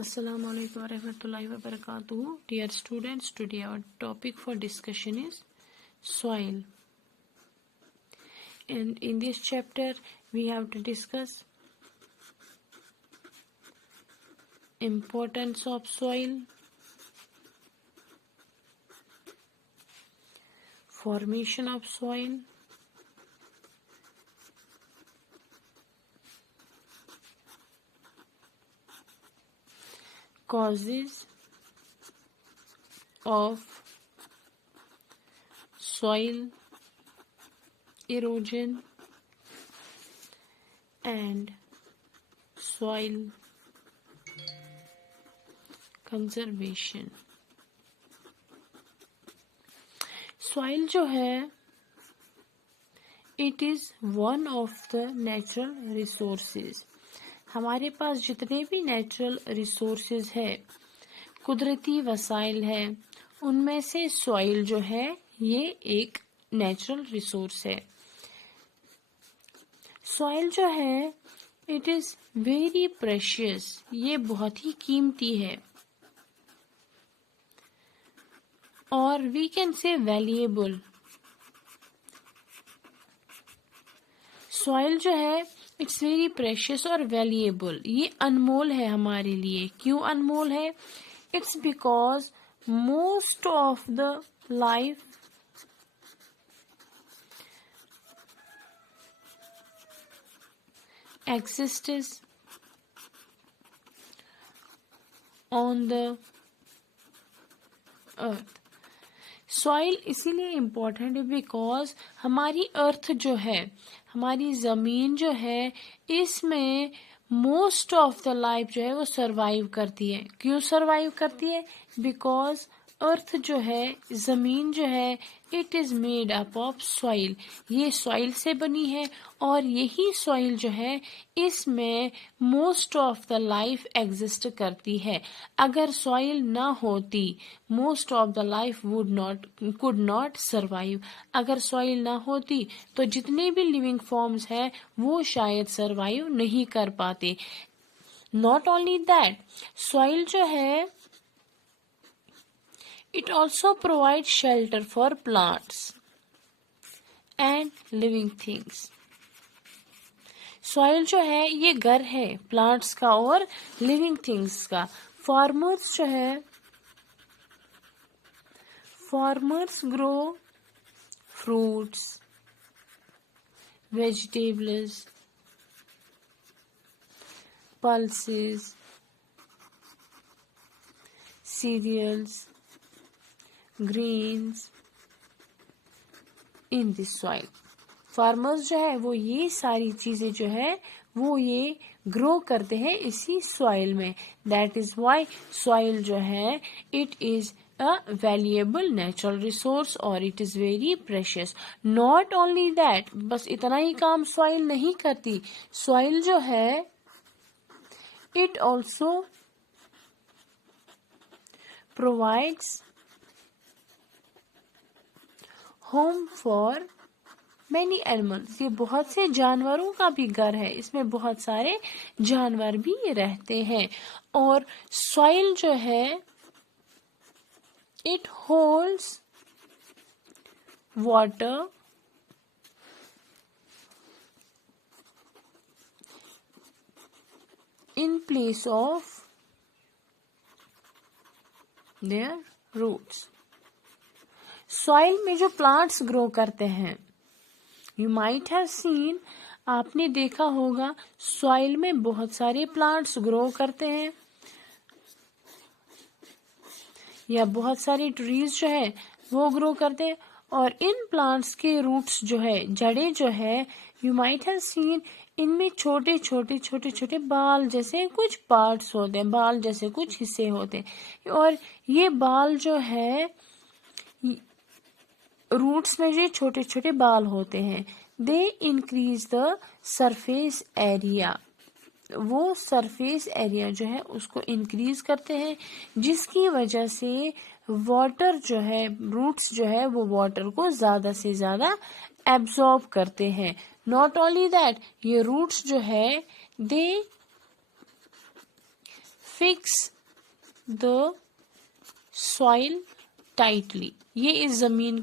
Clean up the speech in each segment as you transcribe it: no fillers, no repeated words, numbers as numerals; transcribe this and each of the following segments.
Assalamualaikum warahmatullahi wabarakatuh. Dear students, today our topic for discussion is soil. And in this chapter, we have to discuss importance of soil, formation of soil, causes of soil erosion and soil conservation. Soil जो है, it is one of the natural resources. हमारे पास जितने भी natural resources है, कुदरती वसाइल है, उनमें से सॉइल जो है ये एक नेचुरल रिसोर्स है. सॉइल जो है इट इज वेरी प्रेशियस, ये बहुत ही कीमती है. और we can say valuable. Soil जो है इट्स वेरी प्रेशियस और वैल्यूएबल, ये अनमोल है हमारे लिए. क्यों अनमोल है? It's because most of the life exists on the earth. Soil इसीलिए इम्पोर्टेंट है बिकॉज हमारी अर्थ जो है, हमारी जमीन जो है, इसमें मोस्ट ऑफ द लाइफ जो है वो सरवाइव करती है. क्यों सरवाइव करती है? बिकॉज अर्थ जो है, जमीन जो है, it is made up of soil. ये सॉइल से बनी है और यही सॉइल जो है इसमें most of the life exist करती है. अगर सॉइल ना होती, most of the life could not survive. अगर सॉइल ना होती तो जितने भी लिविंग फॉर्म्स है वो शायद सरवाइव नहीं कर पाते. नॉट ओनली दैट, सॉइल जो है it also provides shelter for plants and living things. Soil जो है ये घर है plants का और living things का. Farmers जो है, farmers grow fruits, vegetables, pulses, cereals, grains in this soil. Farmers जो है वो ये सारी चीजें जो है वो ये ग्रो करते हैं इसी सॉइल में. दैट इज व्हाई सॉइल जो है it is a valuable natural resource और it is very precious. Not only that, बस इतना ही काम सॉइल नहीं करती. सॉइल जो है it also provides home for many animals. ये बहुत से जानवरों का भी घर है, इसमें बहुत सारे जानवर भी रहते हैं. और सॉइल जो है it holds water in place of their roots. Soil में जो प्लांट्स ग्रो करते हैं, यू माइट हैव सीन, आपने देखा होगा सॉइल में बहुत सारे प्लांट्स ग्रो करते हैं या बहुत सारे ट्रीज जो है वो ग्रो करते हैं. और इन प्लांट्स के रूट्स जो है, जड़ें जो है, यू माइट हैव सीन, इनमें छोटे छोटे छोटे छोटे बाल जैसे कुछ पार्ट्स होते हैं, बाल जैसे कुछ हिस्से होते हैं. और ये बाल जो है, रूट्स में जो छोटे छोटे बाल होते हैं, they increase the surface area. वो सरफेस एरिया जो है उसको इंक्रीज करते हैं, जिसकी वजह से वाटर जो है, रूट्स जो है वो वाटर को ज्यादा से ज्यादा एब्जॉर्ब करते हैं. नॉट ओनली दैट, ये रूट्स जो है दे फिक्स द सॉइल टाइटली। ये इस जमीन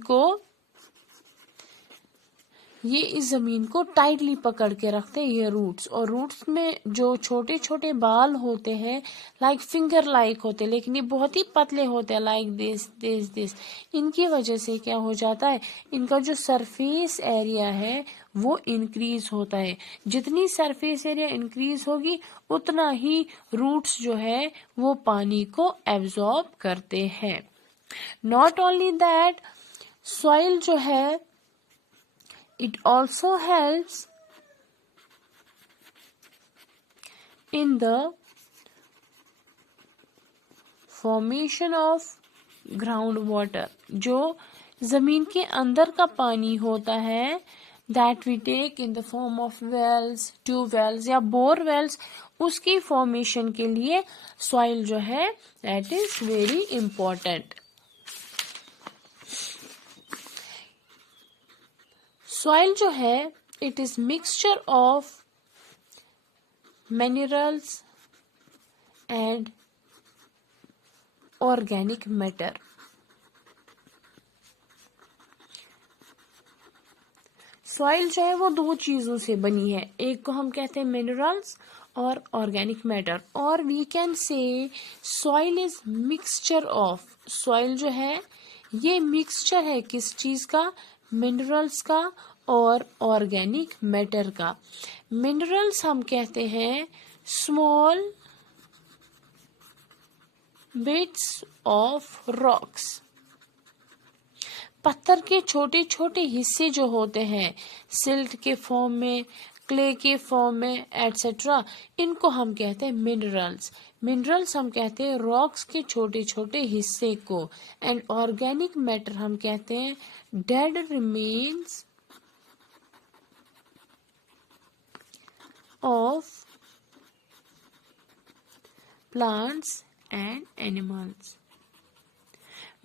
को टाइटली पकड़ के रखते हैं ये रूट्स। और रूट्स में जो छोटे छोटे बाल होते हैं लाइक फिंगर लाइक होते हैं, लेकिन ये बहुत ही पतले होते हैं, लाइक दिस। इनकी वजह से क्या हो जाता है, इनका जो सरफेस एरिया है वो इंक्रीज होता है। जितनी सरफेस एरिया इंक्रीज होगी उतना ही रूट्स जो है वो पानी को एब्जॉर्ब करते हैं। नॉट ओनली दैट, सॉइल जो है it also helps in the formation of ground water। जो जमीन के अंदर का पानी होता है that we take in the form of wells, tube wells या बोरवेल्स, उसकी फॉर्मेशन के लिए सॉइल जो है that is very important। Soil जो है it is mixture of minerals and organic matter. Soil जो है वो दो चीजों से बनी है, एक को हम कहते हैं मिनरल्स और ऑर्गेनिक मैटर। और we can say soil is mixture of, soil जो है ये मिक्सचर है किस चीज का, मिनरल्स का और ऑर्गेनिक मैटर का। मिनरल्स हम कहते हैं स्मॉल बिट्स ऑफ रॉक्स, पत्थर के छोटे छोटे हिस्से जो होते हैं सिल्ट के फॉर्म में, क्ले के फॉर्म में एटसेट्रा, इनको हम कहते हैं मिनरल्स। मिनरल्स हम कहते हैं रॉक्स के छोटे छोटे हिस्से को। एंड ऑर्गेनिक मैटर हम कहते हैं dead remains of plants and animals.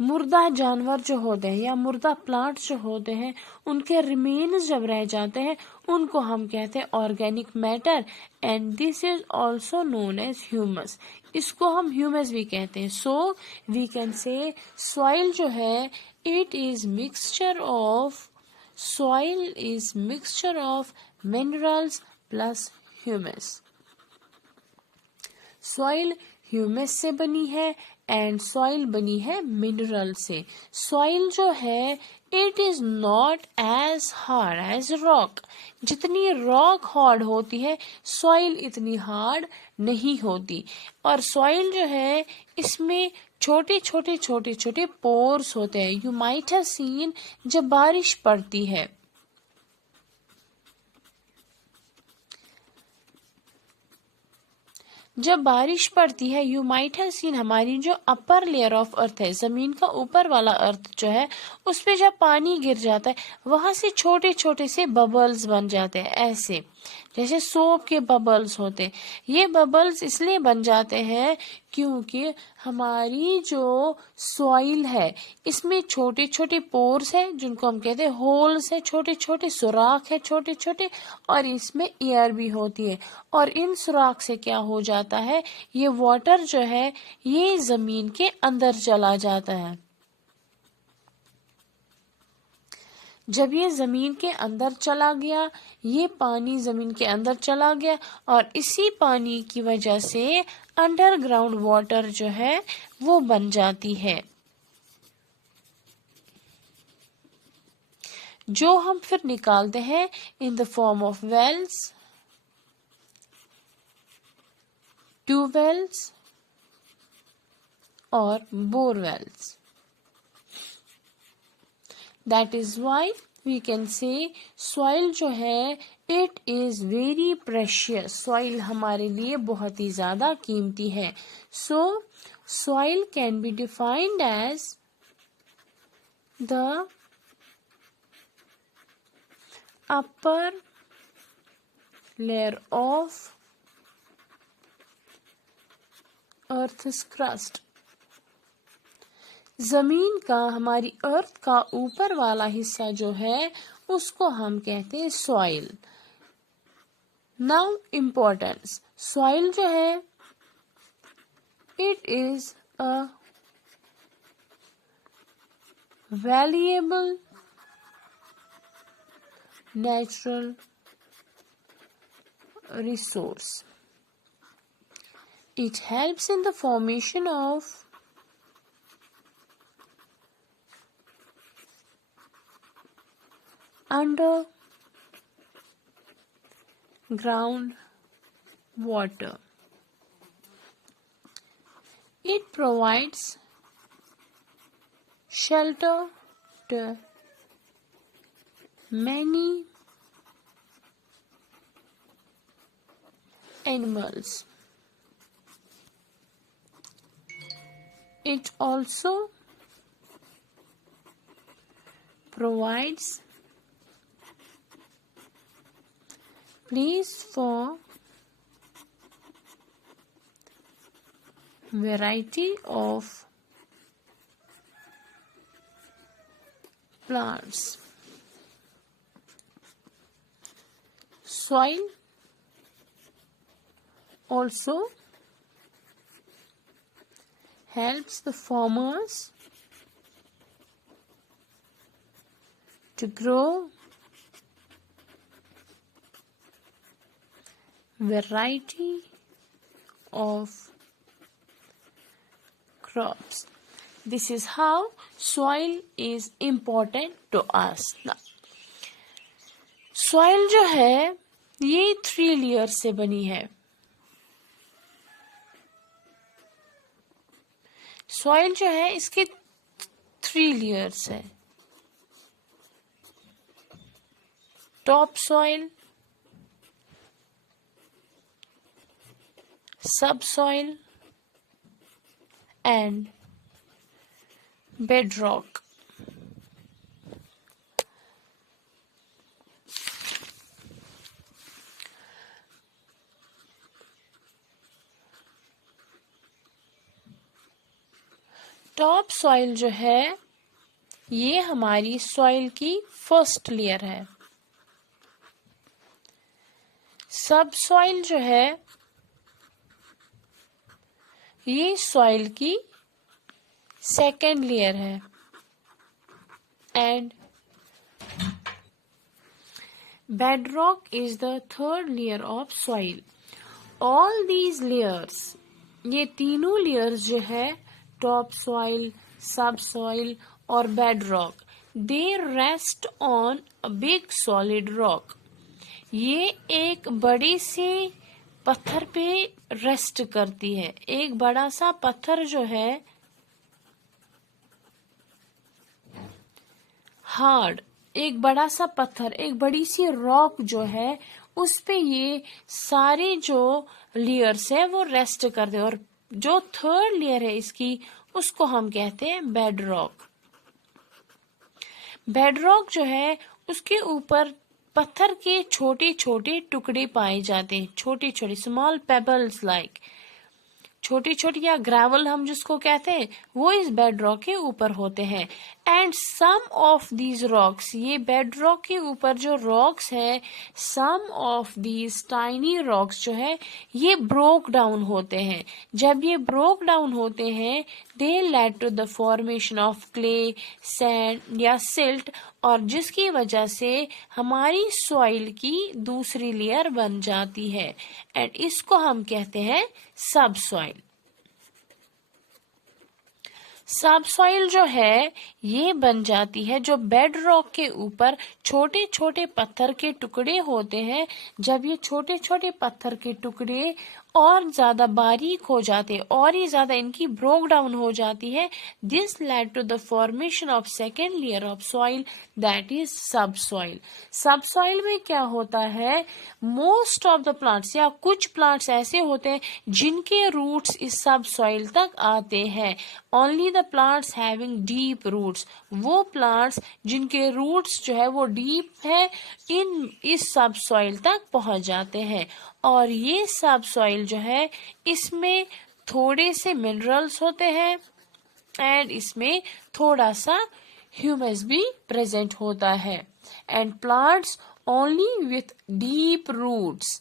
मुर्दा जानवर जो होते हैं या मुर्दा प्लांट्स जो होते हैं उनके रिमेन्स जब रह जाते हैं उनको हम कहते हैं organic matter. And this is also known as humus, इसको हम ह्यूमस भी कहते हैं। So we can say soil जो है it is mixture of minerals plus humus. Soil humus से बनी है एंड सॉइल बनी है मिनरल से। सॉइल जो है it is not as hard as rock, जितनी रॉक हार्ड होती है सॉइल इतनी हार्ड नहीं होती। और सॉइल जो है इसमें छोटे छोटे पोर्स होते हैं। यू माइट हैव सीन जब बारिश पड़ती है, जब बारिश पड़ती है यू माइट हैव सीन हमारी जो अपर लेयर ऑफ अर्थ है, जमीन का ऊपर वाला अर्थ जो है उस पे जब पानी गिर जाता है वहां से छोटे छोटे से बबल्स बन जाते हैं, ऐसे जैसे सोप के बबल्स होते हैं। ये बबल्स इसलिए बन जाते हैं क्योंकि हमारी जो सॉइल है इसमें छोटे छोटे पोर्स है जिनको हम कहते हैं होल्स है, छोटे छोटे सुराख है छोटे छोटे, और इसमें एयर भी होती है। और इन सुराख से क्या हो जाता है, ये वाटर जो है ये जमीन के अंदर चला जाता है। जब ये जमीन के अंदर चला गया, ये पानी जमीन के अंदर चला गया और इसी पानी की वजह से अंडरग्राउंड वाटर जो है वो बन जाती है, जो हम फिर निकालते हैं in the form of wells, tubewells और borewells. That is why we can say soil जो है it is very precious, soil हमारे लिए बहुत ही ज्यादा कीमती है। So soil can be defined as the upper layer of earth's crust, जमीन का, हमारी अर्थ का ऊपर वाला हिस्सा जो है उसको हम कहते हैं सॉइल। नाउ इम्पोर्टेंस, सॉइल जो है It is a valuable natural resource. It helps in the formation of underground water. It provides shelter to many animals. It also provides place for variety of plants. Soil also helps the farmers to grow variety of crops. This is how soil is important to us. Now, soil जो है ये 3 layer से बनी है. Soil जो है इसके 3 layers है. Top soil, subsoil and bedrock. Top soil जो है ये हमारी सॉइल की फर्स्ट लेयर है. सब सॉइल जो है ये सॉइल की सेकेंड लेयर है. And bedrock is the third layer of soil. All these layers, ये तीनों layers जो है top soil, subsoil और bedrock, they rest on a big solid rock. ये एक बड़े से पत्थर पे रेस्ट करती है. एक बड़ा सा पत्थर जो है हार्ड, एक बड़ा सा पत्थर, एक बड़ी सी रॉक जो है उस पे ये सारे जो लेयर्स है वो रेस्ट करते हैं. और जो थर्ड लेयर है इसकी उसको हम कहते हैं बेडरॉक. बेडरॉक जो है उसके ऊपर पत्थर के छोटे छोटे टुकड़े पाए जाते हैं. छोटे छोटे स्मॉल पेबल्स लाइक, छोटी छोटी या ग्रेवल हम जिसको कहते हैं वो इस बेडरॉक के ऊपर होते हैं. And some of these rocks, ये बेडरॉक के ऊपर जो रॉक्स है, some of these tiny rocks जो है ये ब्रोक डाउन होते हैं. जब ये ब्रोक डाउन होते हैं they led to the formation of clay, sand या सिल्ट, और जिसकी वजह से हमारी सॉइल की दूसरी लेयर बन जाती है. एंड इसको हम कहते हैं सब सॉइल. सब सॉइल जो है ये बन जाती है जो बेड रॉक के ऊपर छोटे छोटे पत्थर के टुकड़े होते हैं. जब ये छोटे छोटे पत्थर के टुकड़े और ज्यादा बारीक हो जाते हैं और ही ज्यादा इनकी ब्रोक डाउन हो जाती है, this lead to the formation of second layer of soil, that is subsoil. Subsoil में क्या होता है, मोस्ट ऑफ द प्लांट्स या कुछ प्लांट्स ऐसे होते हैं जिनके रूट्स इस सब सॉइल तक आते हैं. Only the plants having deep roots, वो प्लांट्स जिनके रूट्स जो है वो डीप है इस सब सॉइल तक पहुंच जाते हैं. और ये सब सॉइल जो है इसमें थोड़े से मिनरल्स होते हैं एंड इसमें थोड़ा सा ह्यूमस भी प्रेजेंट होता है. And plants only with deep roots,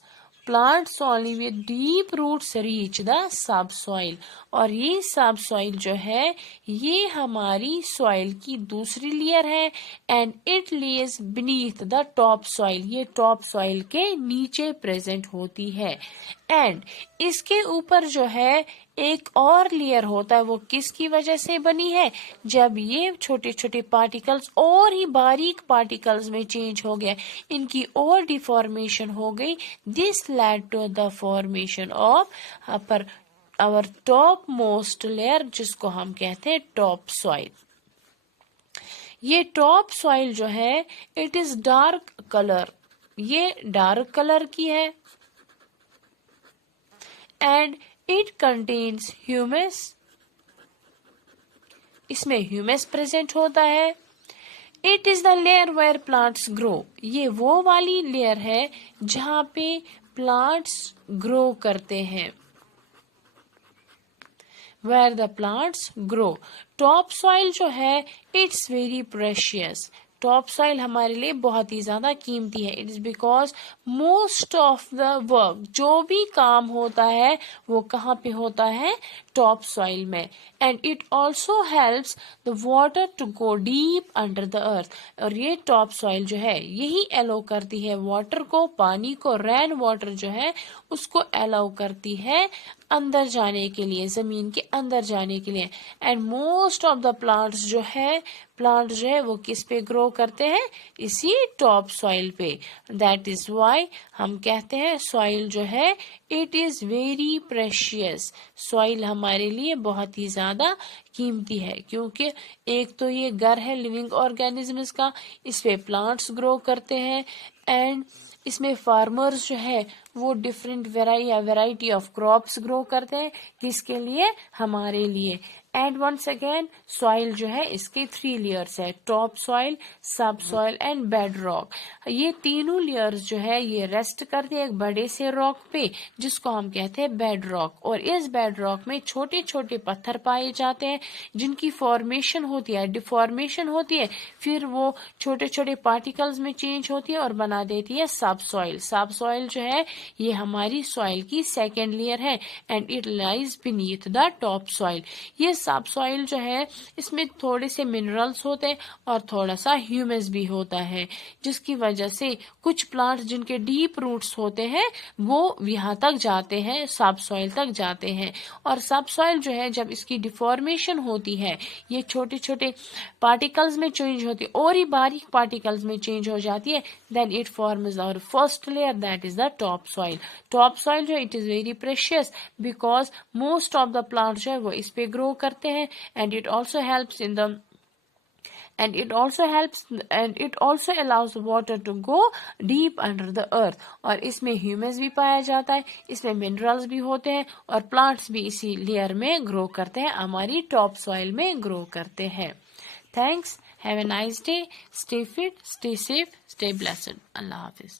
plants only with deep roots reach the subsoil. और ये सबसॉइल जो है ये हमारी सॉइल की दूसरी लेयर है and it Lay's beneath the top soil. ये टॉप सॉइल के नीचे प्रेजेंट होती है. एंड इसके ऊपर जो है एक और लेयर होता है. वो किसकी वजह से बनी है? जब ये छोटे छोटे पार्टिकल्स और ही बारीक पार्टिकल्स में चेंज हो गया, इनकी और डिफॉर्मेशन हो गई. This lead to the formation of upper our top most layer, जिसको हम कहते हैं टॉप सॉइल. ये टॉप सॉइल जो है इट इज डार्क कलर. ये डार्क कलर की है एंड इट कंटेन्स ह्यूमस. इसमें ह्यूमस प्रेजेंट होता है. It is the layer where plants grow. ये वो वाली लेयर है जहां पे प्लांट्स ग्रो करते हैं. where the plants grow. Top soil जो है it's very precious. Top soil हमारे लिए बहुत ही ज्यादा कीमती है. It is because most of the work, जो भी काम होता है वो कहाँ पे होता है? टॉप सॉइल में. And it also helps the water to go deep under the earth. और ये टॉप सॉइल जो है यही अलाउ करती है वाटर को, पानी को, रेन वाटर जो है उसको अलाउ करती है अंदर जाने के लिए, जमीन के अंदर जाने के लिए. And most of the plants जो है वो किस पे ग्रो करते हैं? इसी टॉप सॉइल पे. दैट इज वाई हम कहते हैं सॉइल जो है it is very precious. Soil हमारे लिए बहुत ही ज्यादा कीमती है क्योंकि एक तो ये घर है लिविंग ऑर्गेनिजम्स का, इस पे प्लांट्स ग्रो करते हैं एंड इसमें फार्मर्स जो है वो different variety of crops grow करते हैं. किसके लिए? हमारे लिए. एंड वंस अगेन सॉइल जो है इसके 3 लेयर्स है, टॉप सॉइल, सब सॉइल एंड बेड रॉक. ये तीनों लेयर्स जो है ये रेस्ट करते हैं एक बड़े से रॉक पे जिसको हम कहते हैं बेड रॉक. और इस बेड रॉक में छोटे छोटे पत्थर पाए जाते हैं जिनकी फॉर्मेशन होती है, डिफॉर्मेशन होती है, फिर वो छोटे छोटे पार्टिकल्स में चेंज होती है और बना देती है सब सॉइल. सब सॉइल जो है ये हमारी सॉइल की सेकेंड लेयर है and it lies beneath the top soil. ये सब सॉइल जो है इसमें थोड़े से मिनरल्स होते हैं और थोड़ा सा ह्यूमस भी होता है, जिसकी वजह से कुछ प्लांट्स जिनके डीप रूट्स होते हैं वो यहाँ तक जाते हैं, सब सॉइल तक जाते हैं. और सब सॉइल जो है जब इसकी डिफॉर्मेशन होती है ये छोटे छोटे पार्टिकल्स में चेंज होती है और ही बारीक पार्टिकल्स में चेंज हो जाती है, then it forms our first layer that is the top soil. Top soil जो it is very precious because most of the plant जो है वो इस पे ग्रो करते हैं and it also helps in the and it also allows water to go deep under the earth. और इसमें ह्यूमस भी पाया जाता है, इसमें मिनरल्स भी होते हैं और प्लांट्स भी इसी लेयर में ग्रो करते हैं, हमारी टॉप सॉइल में ग्रो करते हैं. Thanks. Have a nice day. Stay fit, stay safe, stay blessed. Allah Hafiz.